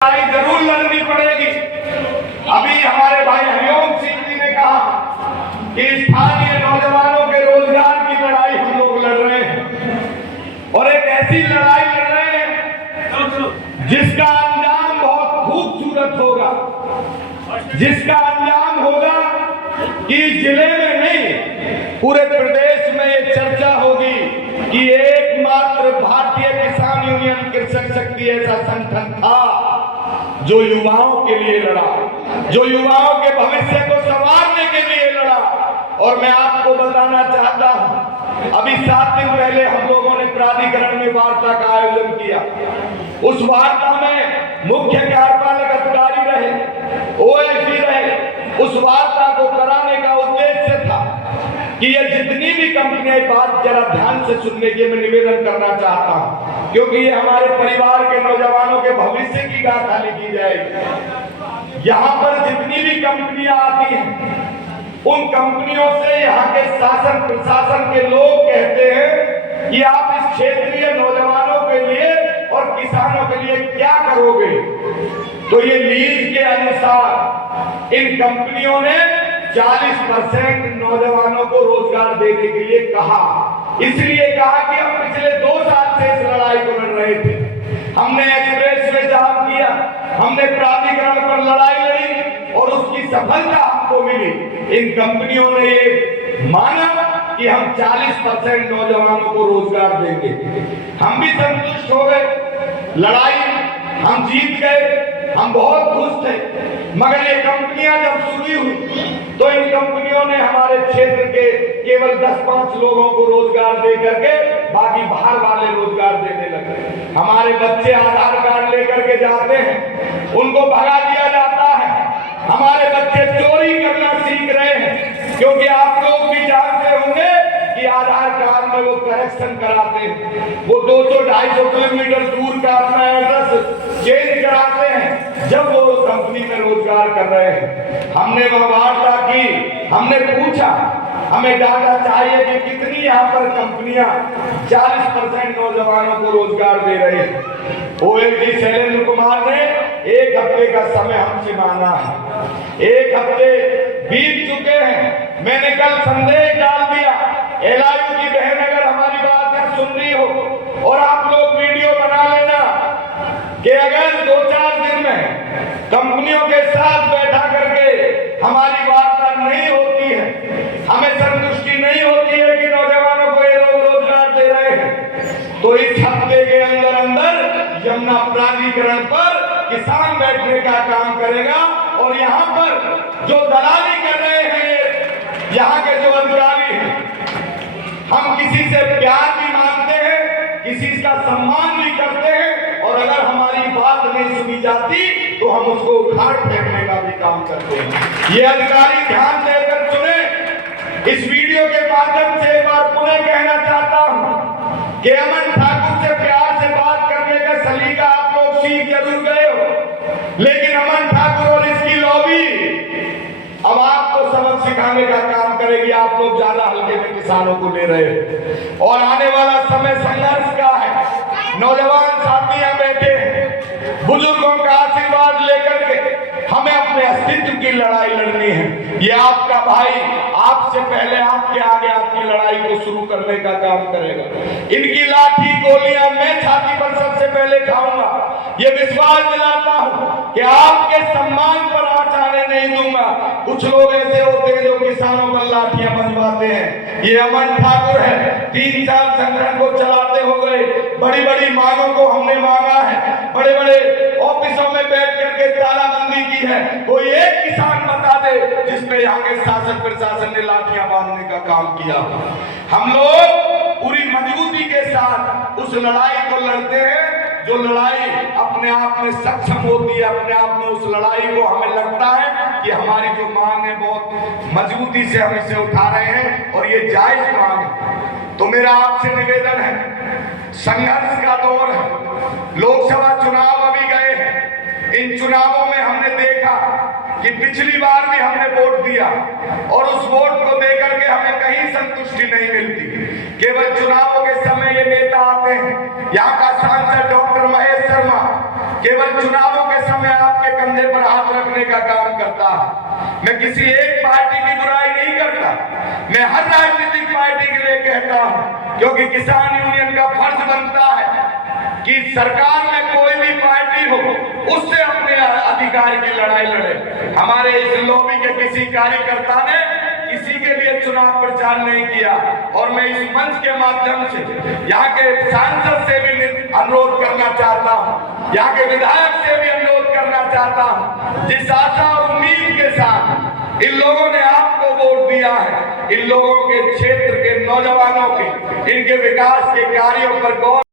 लड़ाई जरूर लड़नी पड़ेगी। अभी हमारे भाई हरिओम सिंह जी ने कहा कि स्थानीय नौजवानों के रोजगार की लड़ाई हम लोग लड़ रहे हैं और एक ऐसी लड़ाई लड़ रहे हैं जिसका अंजाम बहुत खूबसूरत होगा, जिसका अंजाम होगा कि जिले में नहीं पूरे प्रदेश में ये चर्चा होगी कि एकमात्र भारतीय किसान यूनियन कृषक शक्ति ऐसा संगठन था जो युवाओं के लिए लड़ा, जो युवाओं के भविष्य को संवारने के लिए लड़ा। और मैं आपको बताना चाहता हूं, अभी 7 दिन पहले हम लोगों ने प्राधिकरण में वार्ता का आयोजन किया। उस वार्ता में मुख्य कार्यपालक अधिकारी रहे, ओएसडी रहे। उस वार्ता को कराने का उद्देश्य था कि ये जितनी भी कंपनियां, बात जरा ध्यान से सुनने की मैं निवेदन करना चाहता हूं, क्योंकि ये हमारे परिवार के नौजवानों के भविष्य की गाथा लिखी जाएगी। यहाँ पर जितनी भी कंपनियां आती हैं, उन कंपनियों से यहाँ के शासन प्रशासन के लोग कहते हैं कि आप इस क्षेत्रीय नौजवानों के लिए और किसानों के लिए क्या करोगे। तो ये लीज के अनुसार इन कंपनियों ने 40% नौजवानों को रोजगार देने के लिए कहा। इसलिए कहा कि हम पिछले 2 साल से इस लड़ाई को लड़ रहे थे। हमने एक्सप्रेस वे जाम किया, हमने प्राधिकरण पर लड़ाई लड़ी और उसकी सफलता हमको मिली। इन कंपनियों ने ये माना कि हम 40% नौजवानों को रोजगार देंगे। हम भी संतुष्ट हो गए, लड़ाई हम जीत गए, हम बहुत खुश थे। मगर ये कंपनियां जब शुरू हुई तो इन कंपनियों ने हमारे क्षेत्र के केवल 10-5 लोगों को रोजगार दे करके बाकी बाहर वाले रोजगार देने लगे। हमारे बच्चे आधार कार्ड लेकर के जाते हैं, उनको भगा दिया जाता है। हमारे बच्चे चोरी करना सीख रहे हैं, क्योंकि आप लोग भी जानते होंगे कि आधार कार्ड में वो करेक्शन कराते हैं, वो 200-250 किलोमीटर दूर का अपना एड्रेस चेंज कराते हैं जब वो कंपनी में रोजगार कर रहे हैं। हमने वह वार्ता की, हमने पूछा, हमें डाटा चाहिए कि कितनी यहाँ पर कंपनियां 40% नौजवानों को रोजगार दे रही है। ओएसडी शैलेंद्र कुमार ने 1 हफ्ते का समय हमसे मांगा है। 1 हफ्ते बीत चुके हैं। मैंने कल संदेश डाल दिया, एलआईयू की बहन अगर हमारी बात है सुन रही हो और आप लोग वीडियो बना लेना कि अगर 2-4 दिन में कंपनियों के साथ बैठा करके हमारी वार्ता नहीं होती है, हमें संतुष्टि नहीं होती है कि नौजवानों को ये लोग रोजगार दे रहे हैं, तो इस हफ्ते के अंदर अंदर यमुना प्राधिकरण पर किसान बैठने का काम करेगा। और यहाँ पर जो दलाली कर रहे हैं यहाँ के जो अधिकारी हैं, हम किसी से प्यार भी मांगते हैं, किसी का सम्मान भी करते हैं, और अगर हमारी बात नहीं सुनी जाती तो हम उसको उखाड़ फेंकने का भी काम करते हैं। ये अधिकारी ध्यान देकर सुने। इस वीडियो के माध्यम से एक बार पुनः कहना चाहता हूं कि अमन ठाकुर से प्यार से बात करने का सलीका आप लोग सीख जरूर गए हो, लेकिन अमन ठाकुर और इसकी लॉबी अब आपको सबक सिखाने का काम करेगी। आप लोग ज्यादा हल्के में किसानों को ले रहे हो और आने वाला समय संघर्ष का है। नौजवान साथी यहाँ बैठे हैं, बुजुर्गों का आशीर्वाद लेकर के हमें अपने अस्तित्व की लड़ाई लड़नी है। ये आपका भाई आपसे पहले आपके आगे आपकी लड़ाई को शुरू करने का काम करेगा। इनकी लाठी गोलियां मैं छाती पर सबसे पहले खाऊंगा। ये विश्वास दिलाता हूं कि आपके सम्मान पर आंच आने नहीं दूंगा। कुछ लोग ऐसे होते हैं जो किसानों पर लाठियां बनवाते हैं। ये अमन ठाकुर है, 3 साल संगठन को चलाते हो गए, बड़ी बड़ी मांगों को हमने मांगा है, बड़े बड़े ऑफिसों में बैठ करके तालाबंदी की है। कोई एक किसान बता दे जिसमें यहाँ के शासन प्रशासन ने लाठियां बांधने का काम किया। हम लोग पूरी मजबूती के साथ उस लड़ाई को लड़ते हैं जो लड़ाई अपने आप में सक्षम होती है। अपने आप में उस लड़ाई को हमें लगता है कि हमारी जो मांग है बहुत मजबूती से हम इसे उठा रहे हैं और ये जायज मांग है। तो मेरा आपसे निवेदन है, संघर्ष का दौर है, लोकसभा चुनाव अभी गए हैं। इन चुनावों में हमने देखा कि पिछली बार भी हमने वोट दिया और उस वोट को देकर के हमें कहीं संतुष्टि नहीं मिलती। केवल चुनावों के समय ये नेता आते हैं। यहाँ का सांसद डॉक्टर महेश शर्मा केवल चुनावों के समय आपके कंधे पर हाथ रखने का काम करता है। मैं किसी एक पार्टी की बुराई नहीं करता, मैं हर राजनीतिक पार्टी के लिए कहता हूं, क्योंकि किसान यूनियन का फर्ज बनता है कि सरकार में कोई भी पार्टी हो उससे अपने अधिकार की लड़ाई लड़े। हमारे इस लॉबी के किसी कार्यकर्ता ने किसी के लिए चुनाव प्रचार नहीं किया, और मैं इस मंच के माध्यम से यहाँ के सांसद से भी अनुरोध करना चाहता हूँ, यहाँ के विधायक से भी अनुरोध करना चाहता हूँ, जिस आशा और उम्मीद के साथ इन लोगों ने आपको वोट दिया है, इन लोगों के क्षेत्र के नौजवानों के, इनके विकास के कार्यों पर गौर